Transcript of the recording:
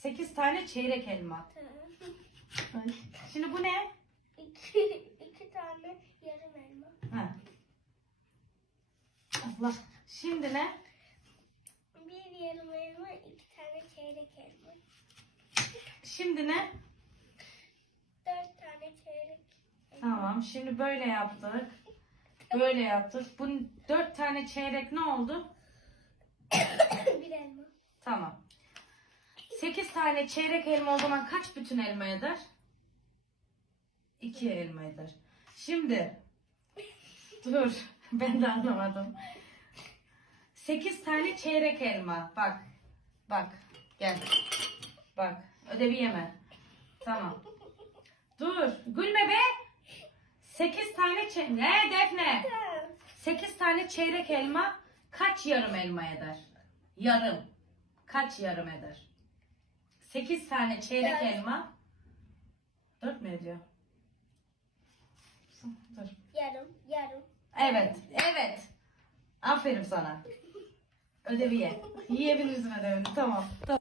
8 tane çeyrek elma. Ay. Şimdi bu ne? İki, iki tane yarım elma. Ha. Allah. Şimdi ne? Bir yarım elma, iki tane çeyrek elma. Şimdi ne? Dört tane çeyrek elma. Tamam. Şimdi böyle yaptık. Böyle yaptık. Bu dört tane çeyrek ne oldu? bir elma. Tamam. 8 tane çeyrek elma o zaman kaç bütün elma eder? 2 elma eder. Şimdi dur ben de anlamadım. 8 tane çeyrek elma. Bak. Bak. Gel. Bak. Ödevi yeme. Tamam. Dur. Gülme be. 8 tane çeyrek. Ne Defne? Tamam. 8 tane çeyrek elma kaç yarım elma eder? Yarım. Kaç yarım eder? 8 tane çeyrek Dört. elma 4 mü ediyor? Dur. Yarım, yarım. Evet, evet. Aferin sana. Ödevi ye. Yiyebilirsin ödevini. Tamam. tamam.